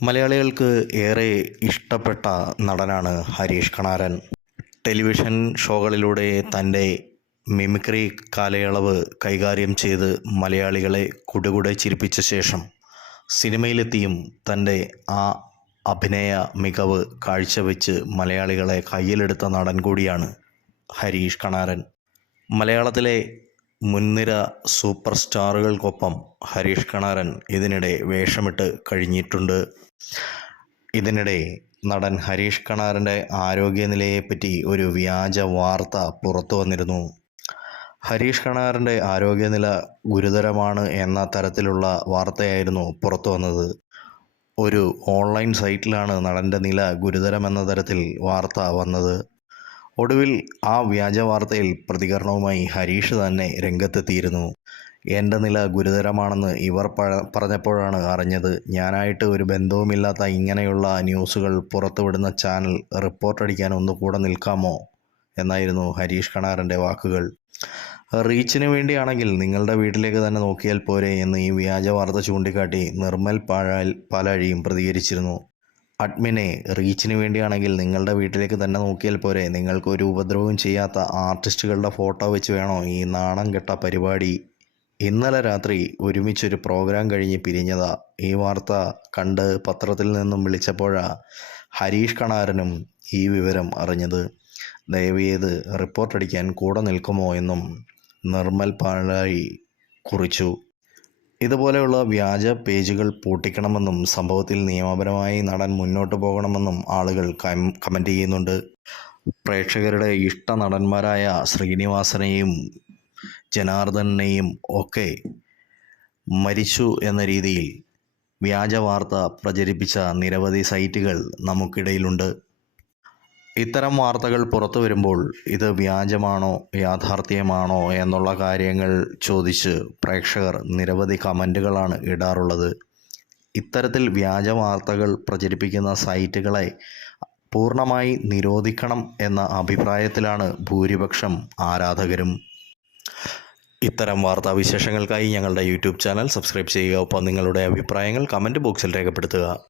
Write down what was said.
മലയാളികൾക്ക് ഏറെ ഇഷ്ടപ്പെട്ട നടനാണ് ഹരീഷ് കണാരൻ. ടെലിവിഷൻ ഷോകളിലൂടെ തന്റെ മിമിക്രി കാലയളവ് കൈകാര്യം ചെയ്ത് മലയാളികളെ കുടുകുടെ ചിരിപ്പിച്ച ശേഷം സിനിമയിലെത്തിയും തന്റെ ആ അഭിനയ മികവ് കാഴ്ചവെച്ച് മലയാളികളെ കയ്യിലെടുത്ത നടൻ കൂടിയാണ് ഹരീഷ് കണാരൻ. മലയാളത്തിലെ മുൻനിര സൂപ്പർ സ്റ്റാറുകൾക്കൊപ്പം ഹരീഷ് കണാരൻ ഇതിനിടെ വേഷമിട്ട് കഴിഞ്ഞിട്ടുണ്ട്. ഇതിനിടെ നടൻ ഹരീഷ് കണാരന്റെ ആരോഗ്യനിലയെപ്പറ്റി ഒരു വ്യാജ വാർത്ത പുറത്തു വന്നിരുന്നു. ഹരീഷ് കണാരന്റെ ആരോഗ്യനില ഗുരുതരമാണ് എന്ന തരത്തിലുള്ള വാർത്തയായിരുന്നു പുറത്തു വന്നത്. ഒരു ഓൺലൈൻ സൈറ്റിലാണ് നടന്റെ നില ഗുരുതരമെന്ന തരത്തിൽ വാർത്ത വന്നത്. ഒടുവിൽ ആ വ്യാജ വാർത്തയിൽ പ്രതികരണവുമായി ഹരീഷ് തന്നെ രംഗത്തെത്തിയിരുന്നു. എന്റെ നില ഗുരുതരമാണെന്ന് ഇവർ പഴ പറഞ്ഞപ്പോഴാണ് അറിഞ്ഞത്. ഞാനായിട്ട് ഒരു ബന്ധവുമില്ലാത്ത ഇങ്ങനെയുള്ള ന്യൂസുകൾ പുറത്തുവിടുന്ന ചാനൽ റിപ്പോർട്ടടിക്കാൻ ഒന്ന് കൂടെ നിൽക്കാമോ? എന്നായിരുന്നു ഹരീഷ് കണാറിന്റെ വാക്കുകൾ. റീച്ചിന് വേണ്ടിയാണെങ്കിൽ നിങ്ങളുടെ വീട്ടിലേക്ക് തന്നെ നോക്കിയാൽ പോരെ എന്ന് ഈ വ്യാജ വാർത്ത ചൂണ്ടിക്കാട്ടി നിർമ്മൽ പാഴാൽ പാലാഴിയും പ്രതികരിച്ചിരുന്നു. അഡ്മിനെ റീച്ചിന് വേണ്ടിയാണെങ്കിൽ നിങ്ങളുടെ വീട്ടിലേക്ക് തന്നെ നോക്കിയാൽ പോരെ. നിങ്ങൾക്ക് ഒരു ഉപദ്രവവും ചെയ്യാത്ത ആർട്ടിസ്റ്റുകളുടെ ഫോട്ടോ വെച്ച് വേണോ? ഈ നാണം കെട്ട പരിപാടി. ഇന്നലെ രാത്രി ഒരുമിച്ചൊരു പ്രോഗ്രാം കഴിഞ്ഞ് പിരിഞ്ഞതാ. ഈ വാർത്ത കണ്ട് പത്രത്തിൽ നിന്നും വിളിച്ചപ്പോഴാ ഹരീഷ് കണാരനും ഈ വിവരം അറിഞ്ഞത്. ദയവേത് റിപ്പോർട്ടടിക്കാൻ കൂടെ നിൽക്കുമോ എന്നും നിർമ്മൽ പാലായി കുറിച്ചു. ഇതുപോലെയുള്ള വ്യാജ പേജുകൾ പൂട്ടിക്കണമെന്നും സംഭവത്തിൽ നിയമപരമായി നടൻ മുന്നോട്ട് പോകണമെന്നും ആളുകൾ കമന്റ് ചെയ്യുന്നുണ്ട്. പ്രേക്ഷകരുടെ ഇഷ്ട നടന്മാരായ ശ്രീനിവാസനെയും ജനാർദ്ദനെയും ഒക്കെ മരിച്ചു എന്ന രീതിയിൽ വ്യാജ വാർത്ത പ്രചരിപ്പിച്ച നിരവധി സൈറ്റുകൾ നമുക്കിടയിലുണ്ട്. ഇത്തരം വാർത്തകൾ പുറത്തു വരുമ്പോൾ ഇത് വ്യാജമാണോ യാഥാർത്ഥ്യമാണോ എന്നുള്ള കാര്യങ്ങൾ ചോദിച്ച് പ്രേക്ഷകർ നിരവധി കമന്റുകളാണ് ഇടാറുള്ളത്. ഇത്തരത്തിൽ വ്യാജ വാർത്തകൾ പ്രചരിപ്പിക്കുന്ന സൈറ്റുകളെ പൂർണമായി നിരോധിക്കണം എന്ന അഭിപ്രായത്തിലാണ് ഭൂരിപക്ഷം ആരാധകരും. ഇത്തരം വാർത്താ വിശേഷങ്ങൾക്കായി ഞങ്ങളുടെ യൂട്യൂബ് ചാനൽ സബ്സ്ക്രൈബ് ചെയ്യുക ഒപ്പം നിങ്ങളുടെ അഭിപ്രായങ്ങൾ കമന്റ് ബോക്സിൽ രേഖപ്പെടുത്തുക.